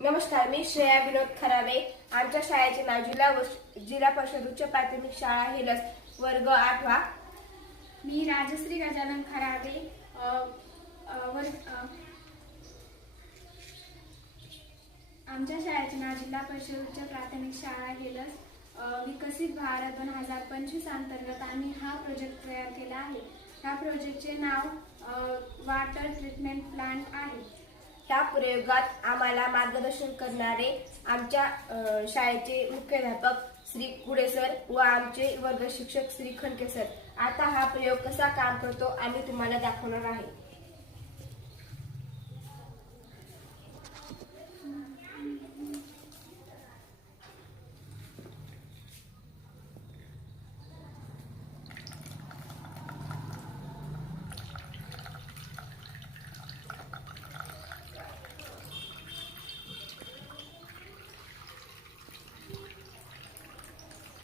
नमस्कार, मी श्रेया विनोद खरावे। आमच्या शाळेचे नाव जिल्हा परिषद उच्च प्राथमिक शाळा हिलस, वर्ग 8वा। मी राजश्री गजानन खरावे, आमच्या शाळेचे नाव जिल्हा परिषद उच्च प्राथमिक शाळा हिलस, विकसित भारत 2025 अंतर्गत आम्ही हा प्रोजेक्ट तयार केला आहे। ह्या प्रोजेक्टचे नाव वॉटर ट्रीटमेंट प्लांट आहे। ह्या प्रयोगात आम्हाला मार्गदर्शन करणारे आमच्या शाळेचे मुख्याध्यापक श्री कुडे सर व आमचे वर्ग शिक्षक श्री खणके सर। आता हा प्रयोग कसा काम करतो आम्ही तुम्हाला दाखवणार आहे।